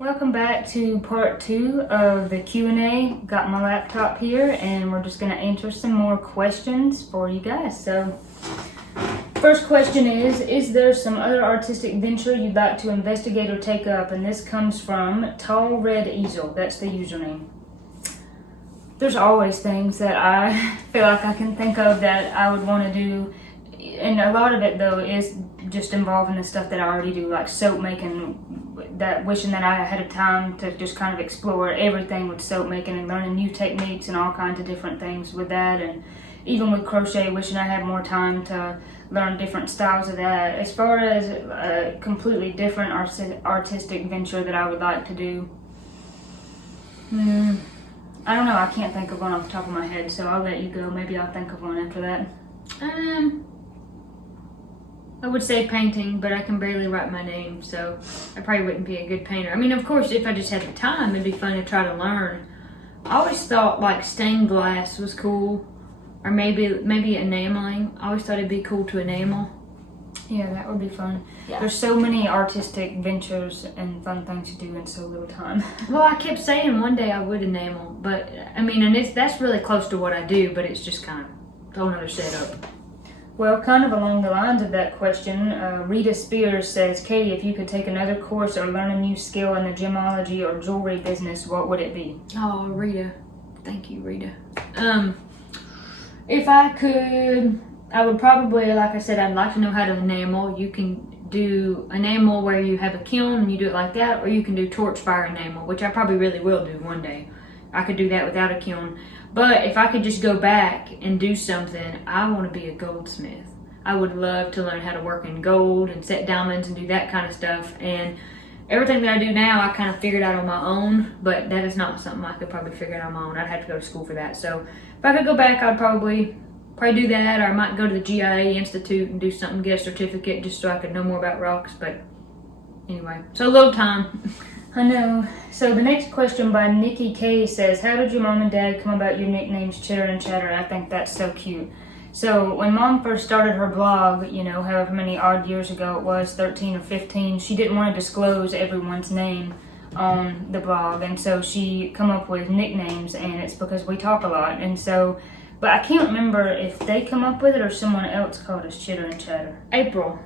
Welcome back to part 2 of the Q&A. Got my laptop here and we're just going to answer some more questions for you guys. So, first question is there some other artistic venture you'd like to investigate or take up? And this comes from Tall Red Easel. That's the username. There's always things that I feel like I can think of that I would want to do. And a lot of it, though, is just involving the stuff that I already do, like soap making. That wishing that I had a time to just kind of explore everything with soap making and learning new techniques and all kinds of different things with that. And even with crochet, wishing I had more time to learn different styles of that. As far as a completely different artistic venture that I would like to do, I don't know. I can't think of one off the top of my head, so I'll let you go. Maybe I'll think of one after that. I would say painting, but I can barely write my name, so I probably wouldn't be a good painter. I mean, of course, if I just had the time, it'd be fun to try to learn. I always thought like stained glass was cool, or maybe enameling. I always thought it'd be cool to enamel. Yeah, that would be fun. Yeah. There's so many artistic ventures and fun things to do in so little time. Well, I kept saying one day I would enamel, but I mean, and that's really close to what I do, but it's just kind of a whole nother setup. Well, kind of along the lines of that question, Rita Spears says, Katie, if you could take another course or learn a new skill in the gemology or jewelry business, what would it be? Oh, Rita. Thank you, Rita. If I could, I would probably, like I said, I'd like to know how to enamel. You can do enamel where you have a kiln and you do it like that, or you can do torch fire enamel, which I probably really will do one day. I could do that without a kiln. But if I could just go back and do something, I want to be a goldsmith. I would love to learn how to work in gold and set diamonds and do that kind of stuff. And everything that I do now, I kind of figured out on my own, but that is not something I could probably figure out on my own. I'd have to go to school for that. So if I could go back, I'd probably do that, or I might go to the GIA Institute and do something, get a certificate just so I could know more about rocks. But anyway, so a little time. I know. So the next question by Nikki K says, how did your mom and dad come about your nicknames Chitter and Chatter? I think that's so cute. So when mom first started her blog, you know, however many odd years ago it was, 13 or 15, she didn't want to disclose everyone's name on the blog. And so she come up with nicknames, and it's because we talk a lot. And so, but I can't remember if they come up with it or someone else called us Chitter and Chatter. April.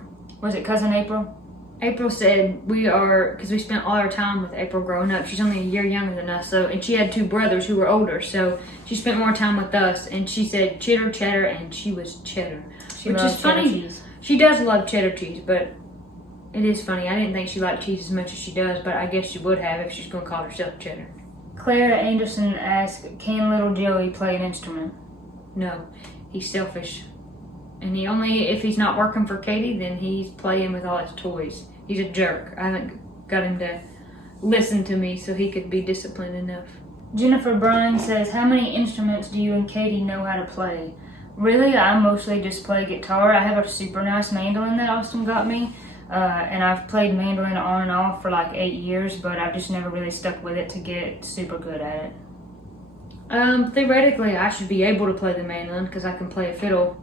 Was it Cousin April? April said because we spent all our time with April growing up. She's only a year younger than us, and she had 2 brothers who were older, so she spent more time with us. And she said Chitter Chatter, and she was Cheddar, which is funny. Cheese. She does love cheddar cheese, but it is funny. I didn't think she liked cheese as much as she does, but I guess she would have if she's going to call herself Cheddar. Clara Anderson asked, "Can little Joey play an instrument?" No, he's selfish. And if he's not working for Katie, then he's playing with all his toys. He's a jerk. I haven't got him to listen to me so he could be disciplined enough. Jennifer Bryan says, how many instruments do you and Katie know how to play? Really, I mostly just play guitar. I have a super nice mandolin that Austin got me. And I've played mandolin on and off for like 8 years, but I've just never really stuck with it to get super good at it. Theoretically, I should be able to play the mandolin because I can play a fiddle.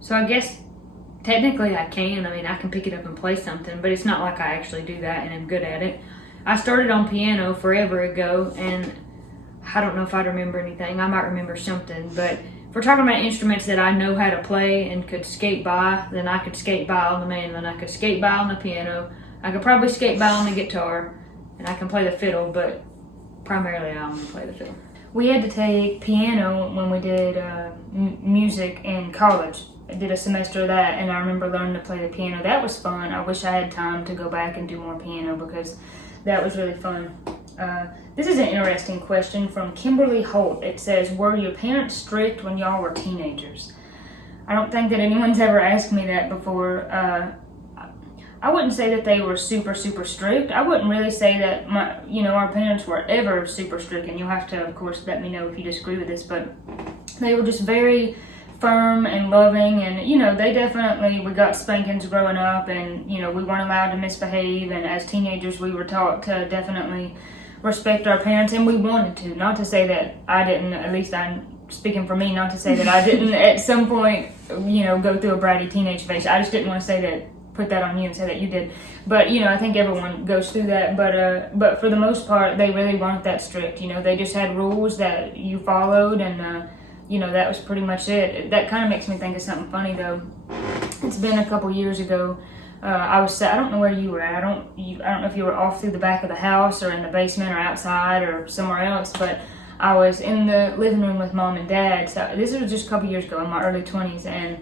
So I guess technically I can. I mean, I can pick it up and play something, but it's not like I actually do that and I'm good at it. I started on piano forever ago, and I don't know if I'd remember anything. I might remember something, but if we're talking about instruments that I know how to play and could skate by, then I could skate by on the mandolin. I could skate by on the piano. I could probably skate by on the guitar, and I can play the fiddle, but primarily I only play the fiddle. We had to take piano when we did music in college. I did a semester of that, and I remember learning to play the piano. That was fun. I wish I had time to go back and do more piano because that was really fun. This is an interesting question from Kimberly Holt. It says, were your parents strict when y'all were teenagers? I don't think that anyone's ever asked me that before. I wouldn't say that they were super, super strict. I wouldn't really say that our parents were ever super strict, and you'll have to, of course, let me know if you disagree with this, but they were just very firm and loving, and we got spankings growing up, and we weren't allowed to misbehave, and as teenagers we were taught to definitely respect our parents, and we wanted to. Not to say that I didn't, at least I'm speaking for me, not to say that I didn't at some point go through a bratty teenage phase. I just didn't want to say that put that on you and say that you did. But, you know, I think everyone goes through that. But for the most part, they really weren't that strict. You know, they just had rules that you followed, and, you know, that was pretty much it. That kind of makes me think of something funny, though. It's been a couple years ago. I don't know where you were at. I don't know if you were off through the back of the house or in the basement or outside or somewhere else, but I was in the living room with Mom and Dad. So this was just a couple years ago, in my early 20s, and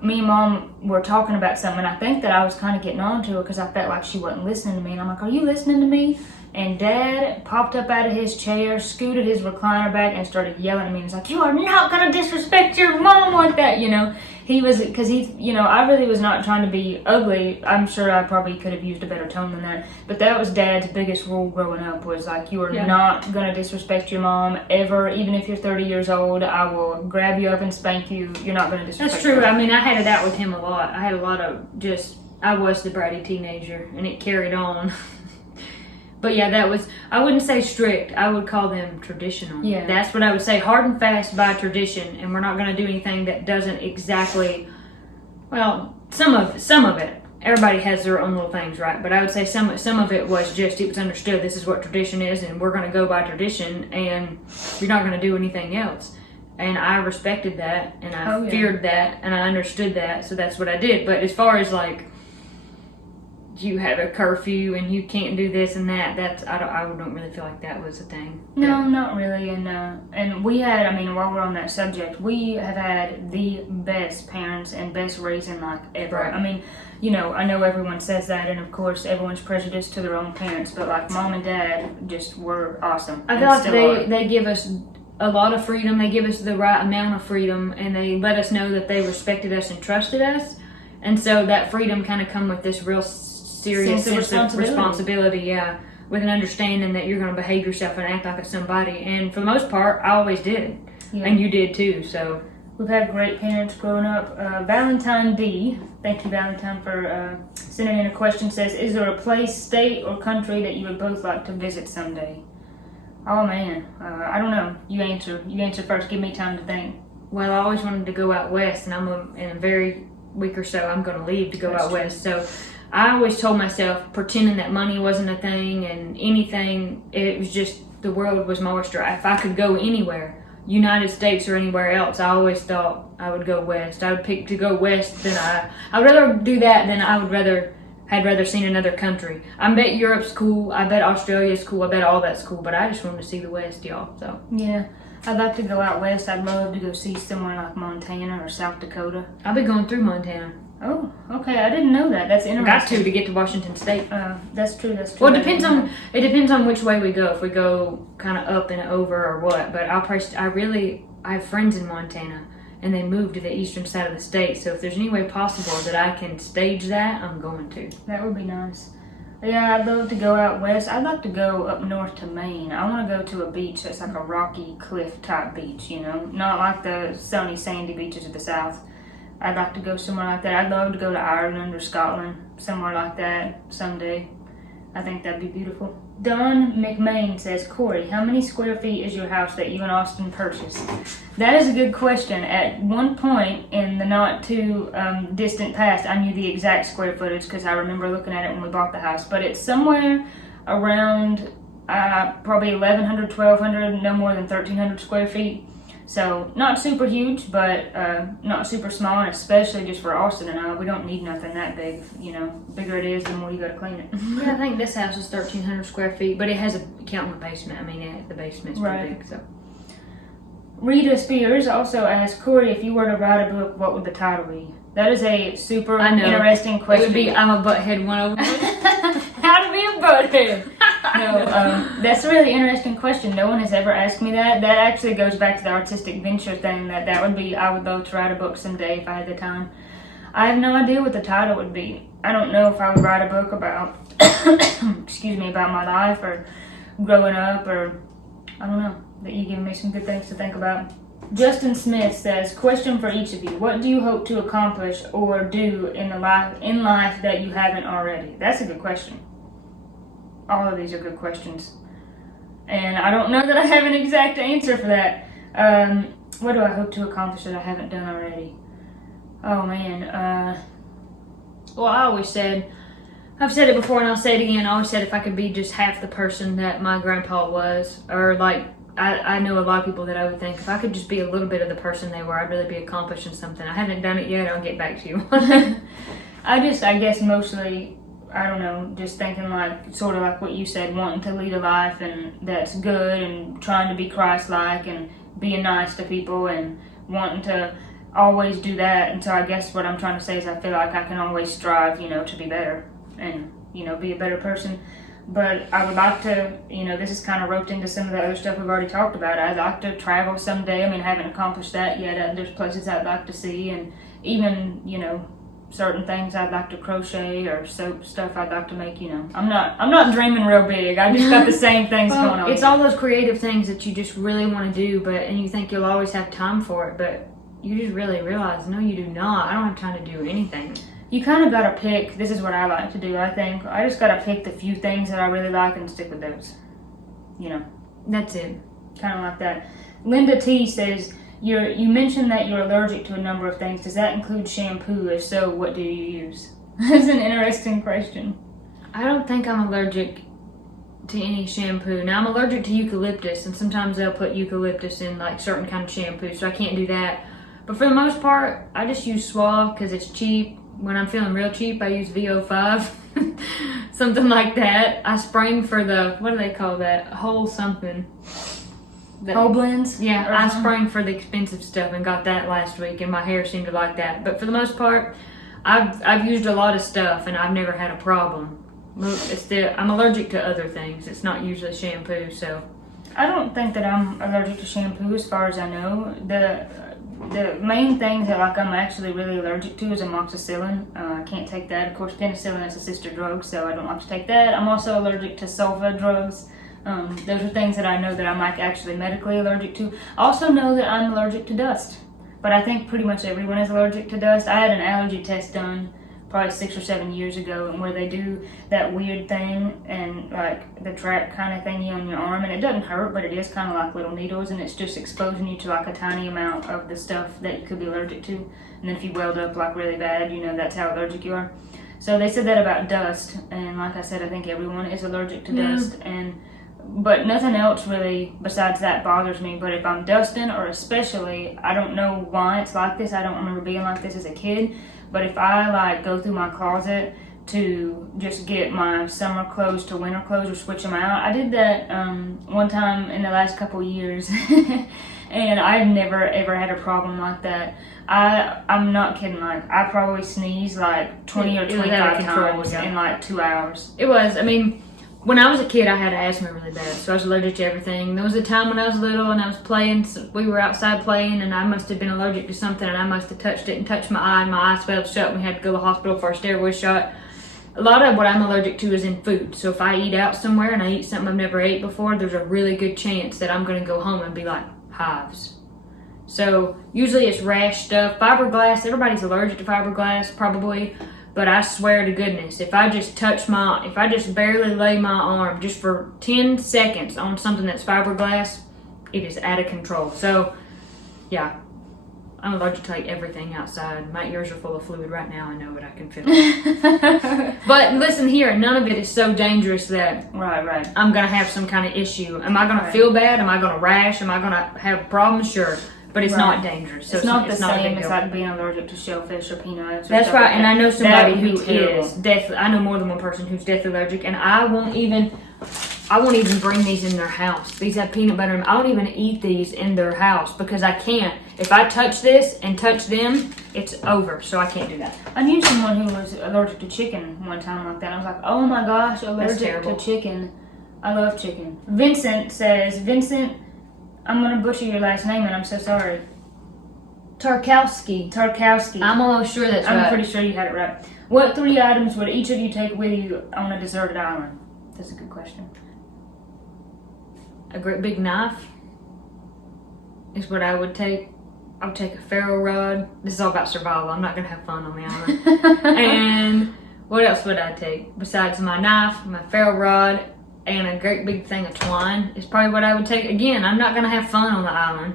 me and Mom were talking about something, and I think that I was kind of getting on to her because I felt like she wasn't listening to me, and I'm like, are you listening to me? And Dad popped up out of his chair, scooted his recliner back, and started yelling at me. He's like, you are not going to disrespect your mom like that, you know. He was, because he, you know, I really was not trying to be ugly. I'm sure I probably could have used a better tone than that. But that was Dad's biggest rule growing up, was like, you are not going to disrespect your mom ever. Even if you're 30 years old, I will grab you up and spank you. You're not going to disrespect That's true. her. I mean, I had it out with him a lot. I had a lot of I was the bratty teenager, and it carried on. But yeah, that was, I wouldn't say strict. I would call them traditional. Yeah. That's what I would say, hard and fast by tradition. And we're not going to do anything that doesn't exactly, well, some of it. Everybody has their own little things, right? But I would say some of it was just, it was understood this is what tradition is, and we're going to go by tradition, and you're not going to do anything else. And I respected that, and I feared that, and I understood that, so that's what I did. But as far as like, you have a curfew and you can't do this and that, I don't really feel like that was a thing. No, not really. And we had, I mean, while we're on that subject, we have had the best parents and best raising like ever. Right. I mean, you know, I know everyone says that, and of course everyone's prejudiced to their own parents, but like Mom and Dad just were awesome. I feel like they give us a lot of freedom. They give us the right amount of freedom, and they let us know that they respected us and trusted us. And so that freedom kind of come with this real serious sense of responsibility, yeah, with an understanding that you're going to behave yourself and act like a somebody. And for the most part, I always did, and you did too. So we've had great parents growing up. Valentine D, thank you Valentine for sending in a question, says, is there a place, state, or country that you would both like to visit someday? Oh man, I don't know. You answer first. Give me time to think. Well, I always wanted to go out west, and in a very week or so I'm going to leave to go out west. So I always told myself, pretending that money wasn't a thing and anything, it was just, the world was my oyster. If I could go anywhere, United States or anywhere else, I always thought I would go west. I would pick to go west than I'd rather do that than had rather seen another country. I bet Europe's cool, I bet Australia's cool, I bet all that's cool, but I just wanted to see the West, y'all, so. Yeah, I'd like to go out west. I'd love to go see somewhere like Montana or South Dakota. I'll be going through Montana. Oh, okay. I didn't know that. That's interesting. Got to get to Washington State. That's true. Well, it depends on which way we go. If we go kind of up and over or what. But I have friends in Montana, and they moved to the eastern side of the state. So if there's any way possible that I can stage that, I'm going to. That would be nice. Yeah, I'd love to go out west. I'd like to go up north to Maine. I want to go to a beach that's like a rocky cliff type beach, you know, not like the sunny sandy beaches of the south. I'd like to go somewhere like that. I'd love to go to Ireland or Scotland, somewhere like that someday. I think that'd be beautiful. Don McMain says, Corey, how many square feet is your house that you and Austin purchased? That is a good question. At one point in the not too distant past, I knew the exact square footage because I remember looking at it when we bought the house. But it's somewhere around probably 1,100, 1,200, no more than 1,300 square feet. So not super huge, but not super small, and especially just for Austin and I, we don't need nothing that big. You know, bigger it is, the more you got to clean it. Yeah, I think this house is 1,300 square feet, but it has counting the basement. I mean, the basement's pretty big. So. Rita Spears also asked, Corey, if you were to write a book, what would the title be? That is a super interesting question. It would be I'm a Butthead 101. How to be a butthead. No, that's a really interesting question. No one has ever asked me that. That actually goes back to the artistic venture thing. That would be, I would love to write a book someday if I had the time. I have no idea what the title would be. I don't know if I would write a book about, about my life or growing up, or I don't know. That you give me some good things to think about. Justin Smith says, question for each of you. What do you hope to accomplish or do in life that you haven't already? That's a good question. All of these are good questions. And I don't know that I have an exact answer for that. What do I hope to accomplish that I haven't done already? Oh man. Well, I've said it before and I'll say it again. I always said if I could be just half the person that my grandpa was, or like, I know a lot of people that I would think if I could just be a little bit of the person they were, I'd really be accomplishing something. I haven't done it yet. I'll get back to you. I guess mostly, I don't know, just thinking like, sort of like what you said, wanting to lead a life and that's good and trying to be Christ-like and being nice to people and wanting to always do that. And so I guess what I'm trying to say is I feel like I can always strive, to be better and, be a better person. But I would like to, this is kind of roped into some of the other stuff we've already talked about. I'd like to travel someday. I mean, I haven't accomplished that yet. There's places I'd like to see, and even, certain things I'd like to crochet or soap stuff I'd like to make. I'm not dreaming real big. I just got the same things going on. It's all those creative things that you just really want to do, and you think you'll always have time for it, but you just really realize, no, you do not. I don't have time to do anything. You kind of gotta pick. This is what I like to do. I think I just gotta pick the few things that I really like and stick with those. That's it. Kind of like that. Linda T says you mentioned that you're allergic to a number of things. Does that include shampoo? If so, what do you use? That's an interesting question. I don't think I'm allergic to any shampoo. Now I'm allergic to eucalyptus, and sometimes they'll put eucalyptus in like certain kind of shampoo, so I can't do that. But for the most part, I just use Suave because it's cheap. When I'm feeling real cheap, I use VO5, something like that. I sprang for what do they call that? Whole something. Whole blends? Yeah, I sprang for the expensive stuff and got that last week, and my hair seemed to like that. But for the most part, I've used a lot of stuff, and I've never had a problem. I'm allergic to other things. It's not usually shampoo, so. I don't think that I'm allergic to shampoo as far as I know. The main things that I'm actually really allergic to is amoxicillin. I can't take that. Of course, penicillin is a sister drug, so I don't like to take that. I'm also allergic to sulfa drugs. Those are things that I know that I'm actually medically allergic to. I also know that I'm allergic to dust, but I think pretty much everyone is allergic to dust. I had an allergy test done probably 6 or 7 years ago, and where they do that weird thing and like the track kind of thingy on your arm, and it doesn't hurt, but it is kind of like little needles, and it's just exposing you to like a tiny amount of the stuff that you could be allergic to. And then if you weld up like really bad, that's how allergic you are. So they said that about dust, and like I said, I think everyone is allergic to dust, but nothing else really besides that bothers me. But if I'm dusting, or especially, I don't know why it's like this. I don't remember being like this as a kid. But if I go through my closet to just get my summer clothes to winter clothes or switch them out, I did that one time in the last couple years, and I've never ever had a problem like that. I'm not kidding. I probably sneezed 20 or 25 times in 2 hours. It was. I mean, when I was a kid, I had asthma really bad, so I was allergic to everything. There was a time when I was little and I was playing, we were outside playing, and I must have been allergic to something, and I must have touched it and touched my eye, and my eye swelled shut, and we had to go to the hospital for a steroid shot. A lot of what I'm allergic to is in food, so if I eat out somewhere and I eat something I've never ate before, there's a really good chance that I'm going to go home and be like hives. So usually it's rash stuff. Fiberglass, everybody's allergic to fiberglass probably. But I swear to goodness, if I just barely lay my arm just for 10 seconds on something that's fiberglass, it is out of control. So, yeah, I'm allergic to everything outside. My ears are full of fluid right now. I know it. I can feel it. But listen here, none of it is so dangerous that right. I'm going to have some kind of issue. Am I going to feel bad? Am I going to rash? Am I going to have problems? Sure. But it's not dangerous. So it's not the same as being allergic to shellfish or peanuts. That's right, and I know somebody who is deathly. I know more than one person who's deathly allergic, and I won't even bring these in their house. These have peanut butter in them. I won't even eat these in their house because I can't. If I touch this and touch them, it's over. So I can't do that. I knew someone who was allergic to chicken one time like that. I was like, oh my gosh, allergic to chicken. I love chicken. Vincent says, I'm going to butcher your last name, and I'm so sorry. Tarkowski. I'm almost sure that's right. I'm pretty sure you had it right. What 3 items would each of you take with you on a deserted island? That's a good question. A great big knife is what I would take. I would take a ferro rod. This is all about survival. I'm not going to have fun on the island. And what else would I take? Besides my knife, my ferro rod, and a great big thing of twine is probably what I would take. Again, I'm not going to have fun on the island.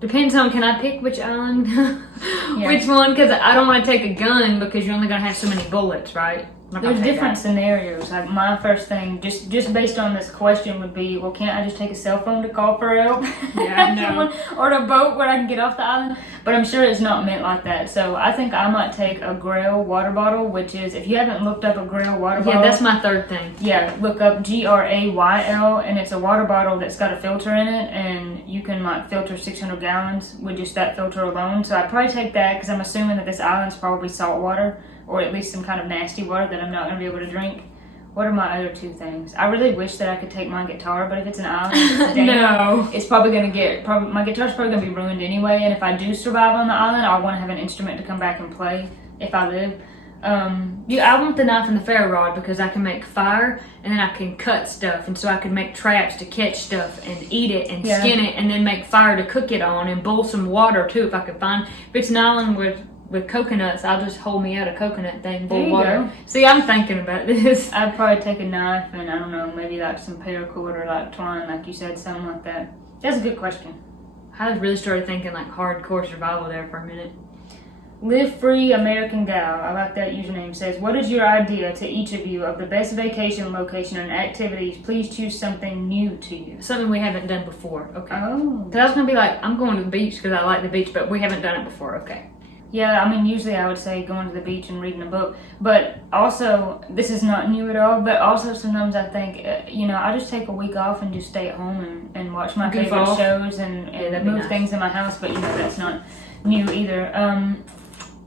Depends on, can I pick which island? Yeah. Which one? Because I don't want to take a gun because you're only going to have so many bullets, right? There's different scenarios. Like my first thing, just based on this question, would be, well, can't I just take a cell phone to call for help? Yeah, no. Or a boat where I can get off the island? But I'm sure it's not meant like that. So I think I might take a Grail water bottle, which is, if you haven't looked up a Grail water bottle. Yeah, that's my third thing. Yeah, look up GRAYL, and it's a water bottle that's got a filter in it, and you can like filter 600 gallons with just that filter alone. So I'd probably take that because I'm assuming that this island's probably salt water, or at least some kind of nasty water that I'm not going to be able to drink. What are my other two things? I really wish that I could take my guitar, but if it's an island, no, it's probably going to my guitar's probably going to be ruined anyway, and if I do survive on the island, I want to have an instrument to come back and play if I live. I want the knife and the ferro rod because I can make fire and then I can cut stuff, and so I can make traps to catch stuff and eat it and skin it and then make fire to cook it on and boil some water too if I could find. If it's an island with coconuts, I'll just hold me out a coconut thing, boil water. Go. See, I'm thinking about this. I'd probably take a knife and I don't know, maybe like some paracord or like twine, like you said, something like that. That's a good question. I really started thinking like hardcore survival there for a minute. Live Free American Gal, I like that username, says, what is your idea to each of you of the best vacation location and activities? Please choose something new to you. Something we haven't done before. Okay. Oh. Because I was going to be like, I'm going to the beach because I like the beach, but we haven't done it before. Okay. Yeah, I mean, usually I would say going to the beach and reading a book, but also, this is not new at all, but also sometimes I think, I just take a week off and just stay at home and watch my favorite shows and move things in my house, but that's not new either.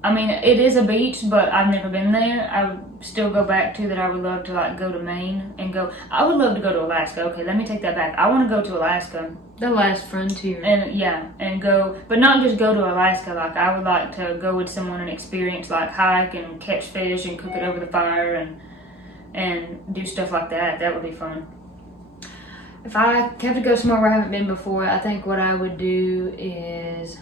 I mean, it is a beach, but I've never been there. I would still go back to that. I would love to go to Maine and go. I would love to go to Alaska. Okay, let me take that back. I want to go to Alaska. The last frontier. And go, but not just go to Alaska. Like I would like to go with someone and experience like hike and catch fish and cook it over the fire and do stuff like that. That would be fun. If I have to go somewhere where I haven't been before, I think what I would do is,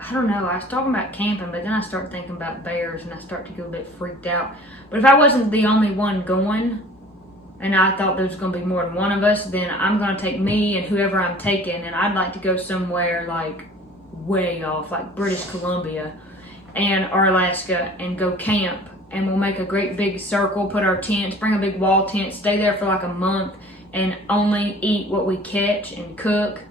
I don't know, I was talking about camping, but then I start thinking about bears and I start to get a bit freaked out. But if I wasn't the only one going, and I thought there was going to be more than one of us, then I'm going to take me and whoever I'm taking, and I'd like to go somewhere like way off, like British Columbia or Alaska, and go camp. And we'll make a great big circle, put our tents, bring a big wall tent, stay there for like a month, and only eat what we catch and cook.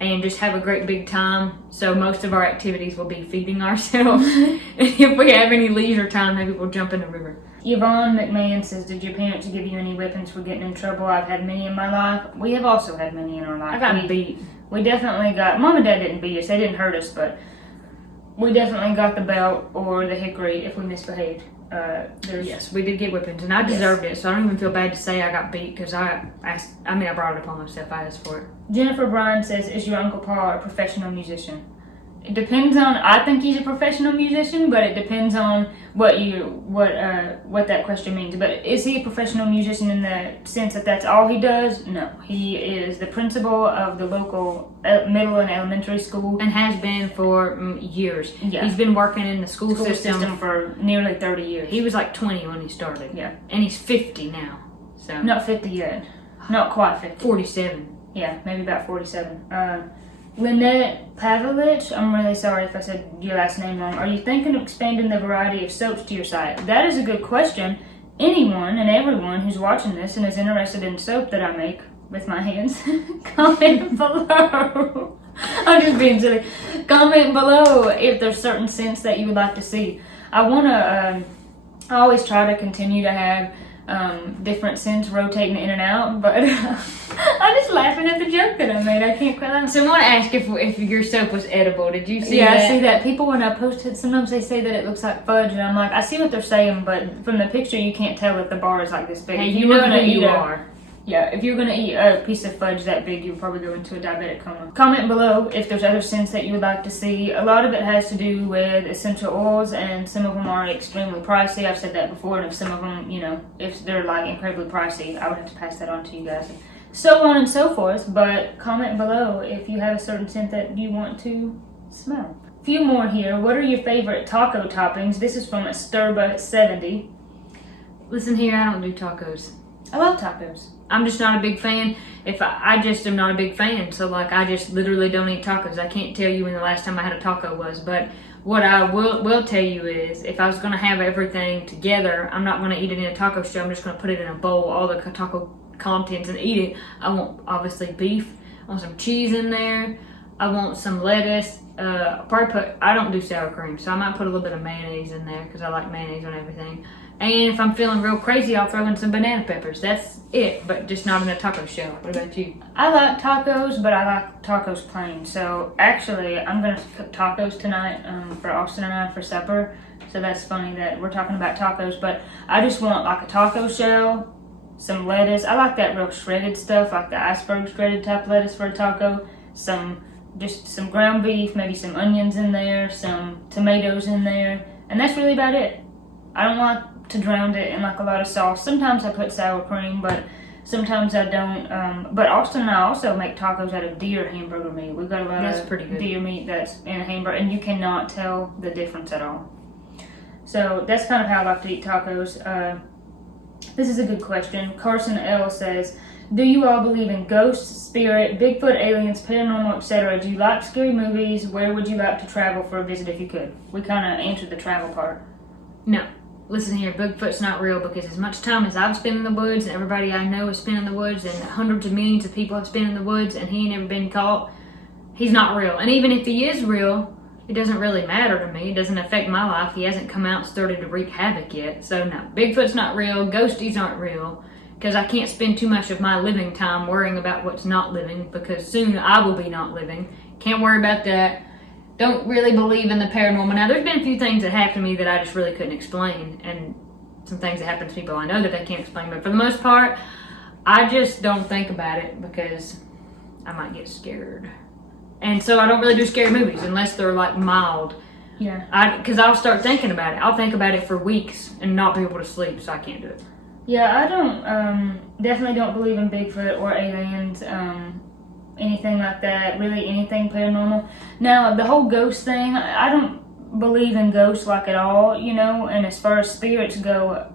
And just have a great big time. So most of our activities will be feeding ourselves. If we have any leisure time, maybe we'll jump in the river. Yvonne McMahon says, did your parents give you any weapons for getting in trouble? I've had many in my life. We have also had many in our life. I got beat. We definitely got, Mom and Dad didn't beat us. They didn't hurt us, but we definitely got the belt or the hickory if we misbehaved. Yes, we did get whippings, and I deserved it, so I don't even feel bad to say I got beat because I brought it upon myself. I asked for it. Jennifer Bryan says, is your Uncle Paul a professional musician? It depends on, I think he's a professional musician, but it depends on what that question means. But is he a professional musician in the sense that that's all he does? No. He is the principal of the local middle and elementary school. And has been for years. Yeah. He's been working in the school system for nearly 30 years. He was like 20 when he started. Yeah. And he's 50 now. So not 50 yet. Not quite 50. 47. Yeah, maybe about 47. Lynette Pavlich, I'm really sorry if I said your last name wrong. Are you thinking of expanding the variety of soaps to your site? That is a good question. Anyone and everyone who's watching this and is interested in soap that I make with my hands, comment below. I'm just being silly. Comment below if there's certain scents that you would like to see. I always try to continue to have different scents rotating in and out, but I'm just laughing at the joke that I made. I can't quite laugh. Someone asked if your soap was edible. Did you see that? Yeah, I see that. People, when I post it, sometimes they say that it looks like fudge, and I'm like, I see what they're saying, but from the picture you can't tell if the bar is like this big. Hey, you know who you are. Yeah, if you're going to eat a piece of fudge that big, you'll probably go into a diabetic coma. Comment below if there's other scents that you would like to see. A lot of it has to do with essential oils, and some of them are extremely pricey. I've said that before, and if some of them, if they're like incredibly pricey, I would have to pass that on to you guys. So on and so forth, but comment below if you have a certain scent that you want to smell. A few more here. What are your favorite taco toppings? This is from Sturba70. Listen here, I don't do tacos. I love tacos. I'm just not a big fan. I just am not a big fan. So like, I just literally don't eat tacos. I can't tell you when the last time I had a taco was, but what I will tell you is, if I was going to have everything together, I'm not going to eat it in a taco shell. I'm just going to put it in a bowl, all the taco contents, and eat it. I want, obviously, beef. I want some cheese in there. I want some lettuce. I don't do sour cream, so I might put a little bit of mayonnaise in there because I like mayonnaise on everything. And if I'm feeling real crazy, I'll throw in some banana peppers. That's it, but just not in a taco shell. What about you? I like tacos, but I like tacos plain. So actually, I'm going to cook tacos tonight for Austin and I for supper. So that's funny that we're talking about tacos, but I just want like a taco shell, some lettuce. I like that real shredded stuff, like the iceberg shredded type lettuce for a taco. Just some ground beef, maybe some onions in there, some tomatoes in there, and that's really about it. I don't like to drown it in like a lot of sauce. Sometimes I put sour cream, but sometimes I don't. But Austin and I also make tacos out of deer hamburger meat. We've got a lot of pretty good deer meat that's in a hamburger, and you cannot tell the difference at all. So that's kind of how I like to eat tacos. This is a good question. Carson L. says, do you all believe in ghosts, spirit, Bigfoot, aliens, paranormal, etc.? Do you like scary movies? Where would you like to travel for a visit if you could? We kind of answered the travel part. No. Listen here, Bigfoot's not real, because as much time as I've spent in the woods, and everybody I know has spent in the woods, and hundreds of millions of people have spent in the woods, and he ain't never been caught, he's not real. And even if he is real, it doesn't really matter to me. It doesn't affect my life. He hasn't come out and started to wreak havoc yet. So no, Bigfoot's not real, ghosties aren't real, because I can't spend too much of my living time worrying about what's not living, because soon I will be not living. Can't worry about that. Don't really believe in the paranormal. Now, there's been a few things that happened to me that I just really couldn't explain, and some things that happen to people I know that they can't explain, but for the most part, I just don't think about it because I might get scared. And so I don't really do scary movies unless they're like mild. Yeah. Because I'll start thinking about it. I'll think about it for weeks and not be able to sleep, so I can't do it. Yeah, I don't, definitely don't believe in Bigfoot or aliens, anything like that, really anything paranormal. Now, the whole ghost thing, I don't believe in ghosts like at all, you know, and as far as spirits go,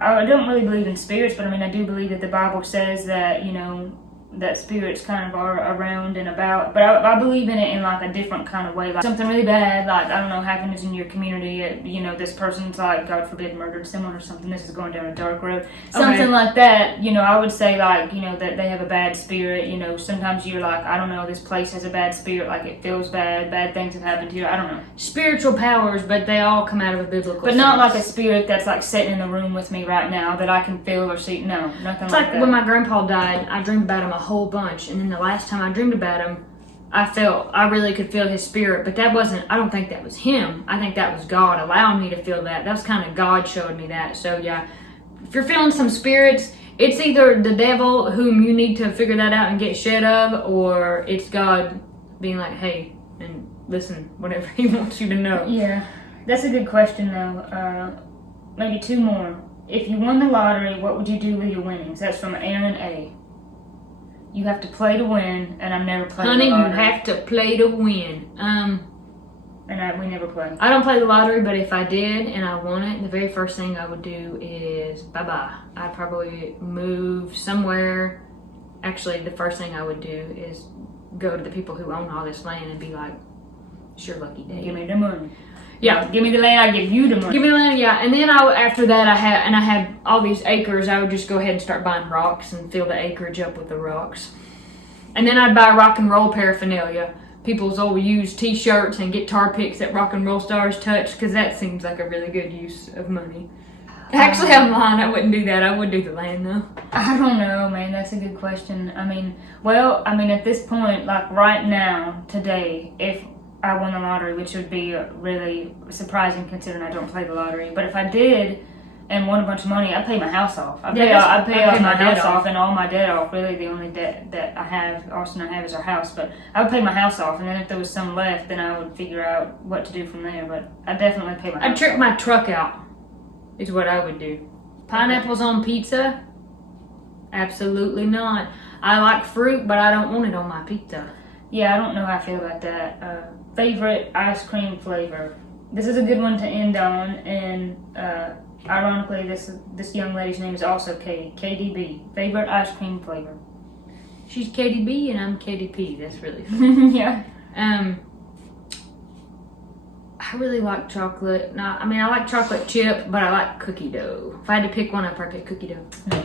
I don't really believe in spirits, but I mean, I do believe that the Bible says that, you know, that spirits kind of are around and about, but I believe in it in like a different kind of way, like something really bad, like, I don't know, happens in your community, you know, this person's like, God forbid, murdered someone or something, this is going down a dark road, something like that, you know, I would say like, you know, that they have a bad spirit, you know, sometimes you're like, I don't know, this place has a bad spirit, like it feels bad things have happened to you, I don't know. Spiritual powers, but they all come out of a biblical But not like a spirit that's like sitting in the room with me right now that I can feel or see, no, nothing it's like like that. when my grandpa died, I dreamed about him a whole bunch, and then the last time I dreamed about him, I really could feel his spirit, but I don't think that was him. I think that was God allowing me to feel that. That was kind of God showing me that. So yeah, if you're feeling some spirits, it's either the devil whom you need to figure that out and get shed of, or it's God being like, hey, and listen, whatever he wants you to know. Yeah, that's a good question though. Maybe two more. If you won the lottery, what would you do with your winnings? That's from Aaron A. You have to play to win, and I've never played Honey, the lottery. you have to play to win. We never play. I don't play the lottery, but if I did and I won it, the very first thing I would do is bye-bye. I'd probably move somewhere. Actually, the first thing I would do is go to the people who own all this land and be like, it's your lucky day. Give me the money. Yeah. Give me the land, I give you the money. Give me the land, yeah. And then after that, I had all these acres. I would just go ahead and start buying rocks and fill the acreage up with the rocks. And then I'd buy rock and roll paraphernalia. People's old used t-shirts and guitar picks that rock and roll stars touch, because that seems like a really good use of money. Actually, I'm lying. I wouldn't do that. I would do the land, though. I don't know, man. That's a good question. I mean, at this point, like right now, today, if I won the lottery, which would be really surprising considering I don't play the lottery. But if I did and won a bunch of money, I'd pay my house off. I'd pay off my debt off and all my debt off. Really, the only debt that I have, Austin and I have, is our house. But I would pay my house off, and then if there was some left, then I would figure out what to do from there. But I'd definitely pay my house I'd trick off. my truck out, is what I would do. Pineapples on pizza? Absolutely not. I like fruit, but I don't want it on my pizza. Yeah, I don't know how I feel about that. Favorite ice cream flavor. This is a good one to end on, and Ironically, this young lady's name is also Katie. KDB, favorite ice cream flavor. She's KDB and I'm KDP. That's really funny. Yeah. I really like chocolate. No, I mean, I like chocolate chip, but I like cookie dough. If I had to pick one up, I'd pick cookie dough. No, I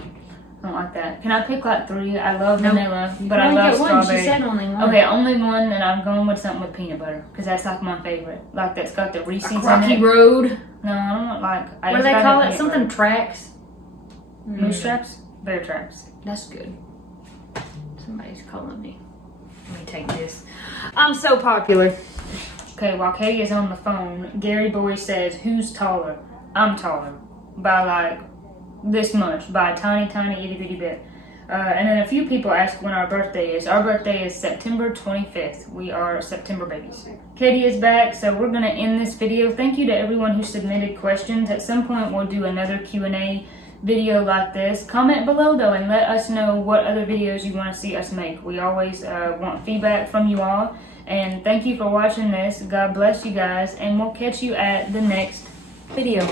don't like that. Can I pick like 3? I love Nope. vanilla, but I only love get one. strawberry. She said only one. Okay, only one, and I'm going with something with peanut butter because that's like my favorite. Like that's got the Reese's in Rocky it. Road. No, I don't like. What do they call it? Something tracks. Moose traps, bear traps. That's good. Somebody's calling me. Let me take this. I'm so popular. Okay, while Katie is on the phone, Gary Boy says, "Who's taller?" I'm taller by like this much, by a tiny, itty bitty bit. And then a few people ask when our birthday is. Our birthday is September 25th. We are September babies. Katie is back, so we're gonna end this video. Thank you to everyone who submitted questions. At some point, we'll do another Q&A video like this. Comment below though and let us know what other videos you want to see us make. We always want feedback from you all. And thank you for watching this. God bless you guys, and we'll catch you at the next video.